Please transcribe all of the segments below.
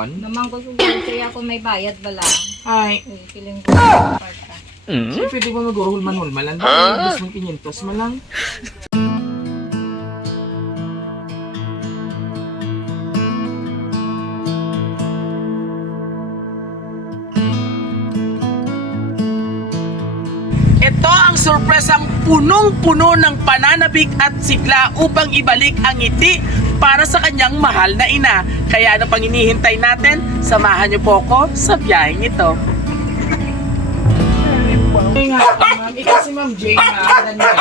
Naman ko sugal kaya ako may bayad bala. Ay, Feeling ko parta. pwede ba mag-hulman-hulman lang? Huh? 2,500 man lang. Ito ang sorpresang punong-puno ng pananabik at sigla upang ibalik ang ngiti para sa kanyang mahal na ina. Kaya ano pang hinihintay natin? Samahan niyo po ako sa biyaheng ito. Ma'am, ikaw si Ma'am Jane na Daniel.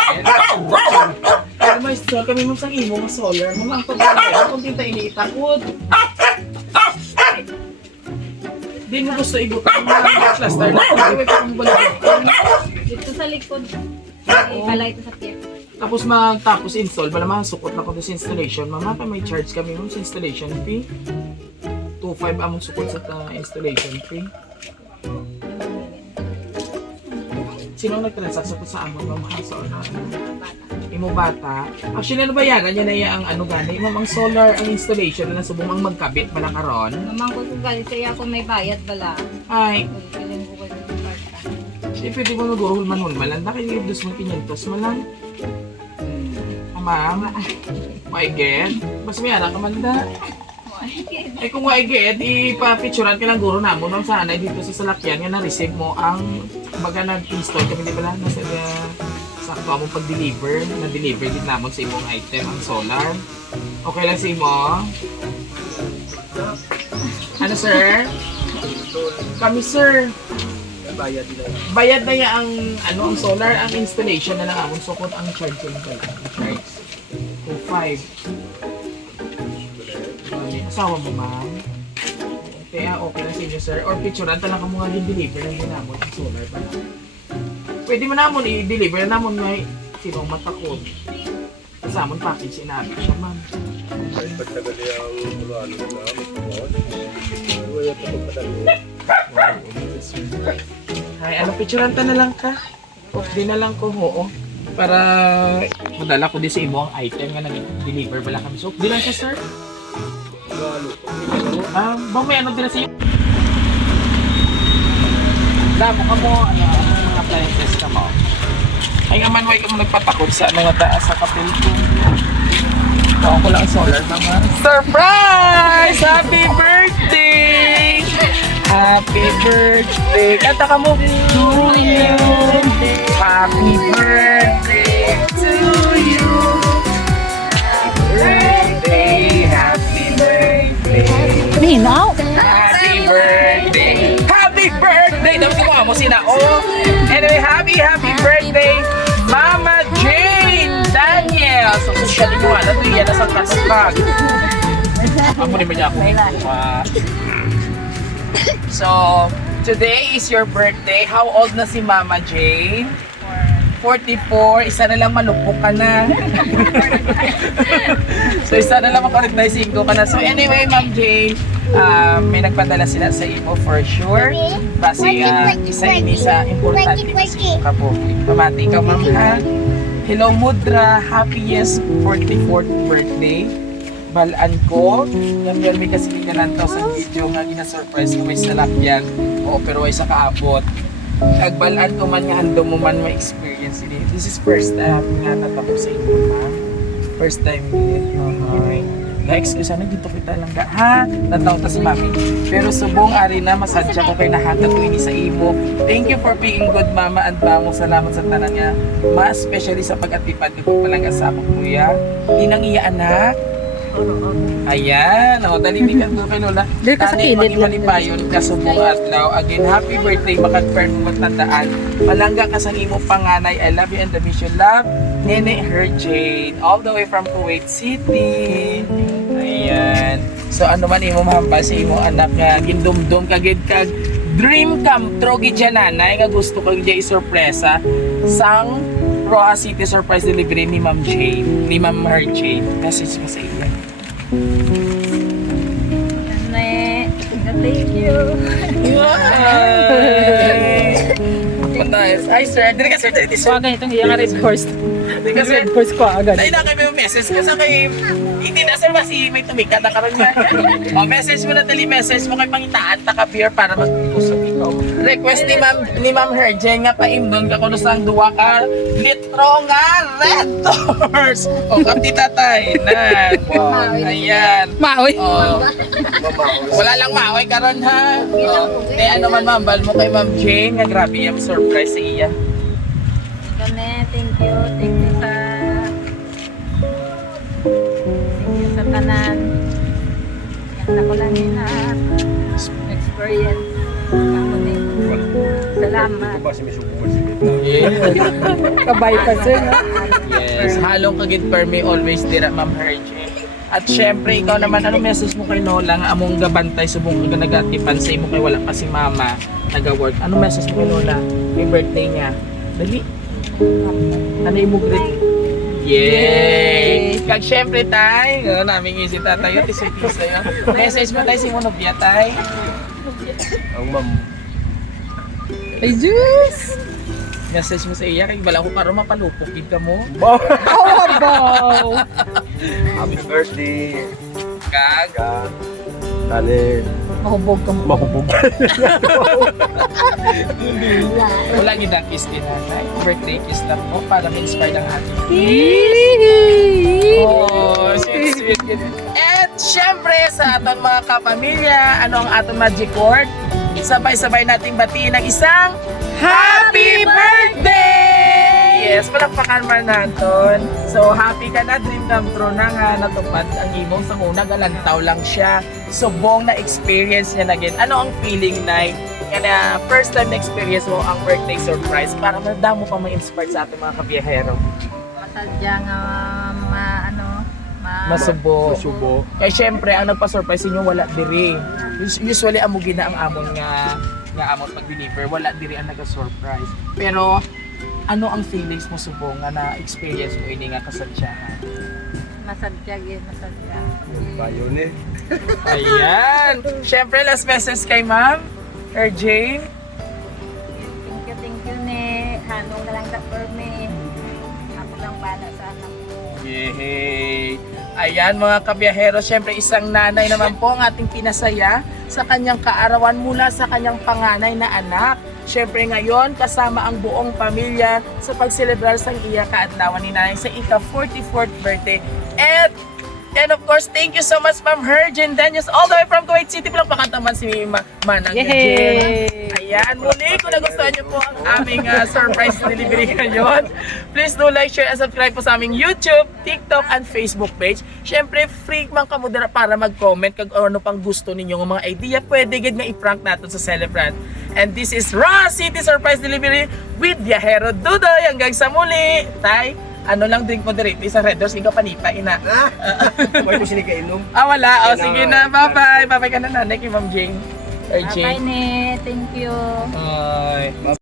Pero may store kami ma'am sang imo nga solar. Ma'am, ang pagkakaya kung tinta iniitakod. Di mo gusto ibutang mga cluster na kung di ka mong balagay. Dito sa likod. Bala ito sa pier. Tapos magtapos install, bala masukot na ko sa installation. Mama, may charge kami ma'am sa installation fee. 2,500 among sukot sa installation fee. Sino nag-transact ko sa amon ma'am ha? Sa imo bata. Actually, ano ba yan? Yan na ang ano gani. Ma'am, ang solar, ang installation na nasubong ang magkabit pala karon. Naman ko sugal kaya ako may bayad bala. Ay, Feeling ko parta. pwede ba mag-hulman-hulman lang? Dahil 2,500 man lang. Ma'am, maiged? Mas may anak ka man da. Eh kung maiged, ipapicturean ka lang guro namon. Ma'am, sana dito sa salakyan nga na-receive mo ang baga nag-install kami di ba nasa sakto among pag-deliver. Na-deliver din namon sa imong item, ang solar. Okay lang sa imo? Ano sir? Kami sir. Bayad na ang ano ang solar, ang installation na lang amon sukot ang charging ko lang. Charge. 2,500. Asawa mo ma'am? Kaya okay lang sa inyo sir. Or picturean talaga mo nga i-deliver ng ginamon ang solar pa lang. Pwede mo namon i-deliver namon may sinong matakot. Kasamon package inabi siya ma'am. Ay, ano picturean ta na lang ka? O, di na lang ko, oo. Para madala ko din sa imo ang item nga nag-deliver pala kami. So, di lang siya, sir? Bang may ano din na sa iyo? Damo ka mo, ano, mga appliances ka mo. Ay, aman, why ka mo nagpatakot sa ano nga taas sa kapil ko. Ito ko lang solar naman. Surprise! Happy birthday! Happy birthday! Kanta ka mo. To you. Happy birthday to you. Happy birthday. Happy birthday. Ninaw? Happy birthday. Happy birthday. Dapat ko mo sina. Oh. Anyway, happy birthday, Mama Jane Daniel. So, social mo na ito. Yan na sa kasapag. Ako rin ba niya ako? So, today is your birthday. How old na si Mama Jane? 44. Isa na lang malupok ka na. So, isa na lang makaritay 5 ka na. So, anyway, Ma'am Jane, may nagpadala sila sa imo for sure. Kasi isa ini sa importante kasi kabuhi. Pamati ka, Ma'am, ha? Hello, Mudra. Happiest 44th birthday. Balaan ko. Yung may kasi kinantaw sa video nga gina-surprise ko may salakyan. Oo, pero ay sa kaabot. Nagbalaan ko man nga handong mo man ma-experience ini. This is first time nga natapos sa inyo, ma'am. First time din. Excuse me, dito kita lang ka. Ha? Nataw ta si mami. Pero subong ari na masadya ko kay nahatag ko ini sa imo. Thank you for being good mama and bamo. Salamat sa tanan nga. Mas especially sa pag-atipad ko palang sa akong kuya. Di nang iya anak. Ayan, dali di ka to kay Lola. Tani magipalipayon ka subong adlaw. Again, happy birthday, maka-confirm mo matandaan. Palangga ka sa imo panganay. I love you and the miss you love. Nene Her Jane, all the way from Kuwait City. Ayan. So ano man imo mahambal sa imo anak nga gindumdum kagid kag dream come true gid siya nanay nga gusto kag diya i-sorpresa sang Roa City surprise delivery ni Ma'am Jane, ni Ma'am Her Jane. Message mo sa iyo. Thank you. Patay. Ay sir, dili ka sir, dili sir. Wag ganito yung red horse. Dili ka sir. Red horse ko agad. Dai na kay may message message ka sa kay... Hindi na sir, kasi may tumikat na karoon nga. O, message mo na tali, message mo kay Pangitaan, taka beer para mag-usap ikaw. Request ni Ma'am Herjen nga paimdon ka kuno sang duwa ka litro nga red doors. O, kapti tatay. Na. Wow. Ayan. Maoy. O, wala lang maoy karon ha. O, ano man ma'am, bal mo kay Ma'am Jane nga grabe yung surprise sa iya. Thank you sa tanan. Ganda ko lang yun na experience. Salamat. Kabay pa sir, no? Yes, halong kagid per me always dira Ma'am Herje. At syempre ikaw naman ano message mo kay Nola nga among gabantay subong ka nagatipan sa imo kay wala pa si mama naga-work. Ano message mo kay Nola? May birthday niya. Dali. Ano imo greet? Yay! Kag syempre tay, naming isi tatay yun, isipis na yun. Message mo tayo si Monobia tay. Ang ma'am. Ay, juice! Message mo sa iya, kay bala ko karon mapalupokid ka mo. Wow! Happy birthday. Kag. Dali. Mahubog ka mo. Makubog. Wala gid ang kiss din nanay. Birthday kiss lang po para ma-inspire ang ating. Oh, sweet, sweet. At syempre sa aton mga kapamilya, ano ang aton magic word? Sabay-sabay nating batiin ng isang Happy Birthday! Yes, palakpakan man natin. So, happy ka na, dream come true na nga natupad ang imong sa una, galantaw lang siya. Subong na experience niya na again. Ano ang feeling na kaya first time na experience mo ang birthday surprise para madamo pa ma-inspire sa ating mga kabiyahero? Masadya nga Masubo. Subo. Kaya syempre, ang nagpa-surprise inyo, wala diri. Usually, amo gina ang amon nga amon pag-deliver. Wala diri ang nag-surprise. Pero, ano ang feelings mo subong nga na-experience mo ini nga kasadyahan? masadya yun, masadya. Bayo ni. Ayan! Syempre, last message kay Ma'am Jane. Thank you ni Hanong na lang na for me. Ako lang bala sa anak ko. Yay! Ayan mga kabiyahero, syempre isang nanay naman po ang ating pinasaya sa kanyang kaarawan mula sa kanyang panganay na anak. Syempre ngayon, kasama ang buong pamilya sa pagselebrar sa iya kaadlawan ni nanay sa ika-44th birthday. And of course, thank you so much Ma'am Herjen Daniels all the way from Kuwait City. Palakpakan naman si Manang Herjen. Ayan, muli kung nagustuhan niyo po ang aming surprise delivery ngayon, please do like, share, and subscribe po sa aming YouTube, TikTok, and Facebook page. Syempre, free man kamo dira para mag-comment kag ano pang gusto ninyo ng mga idea. Pwede gid nga i-prank natin sa celebrant. And this is Raw City Surprise Delivery with Viajero Dudoy. Hanggang sa muli. Tay, ano lang drink mo direct isang Red Doors, ikaw panipa, ina. May ko sila kainom. Wala. O, sige na. Bye-bye. Bye-bye ka na nanay kay Ma'am Jane. Or Bye Jane. ni, thank you. Bye.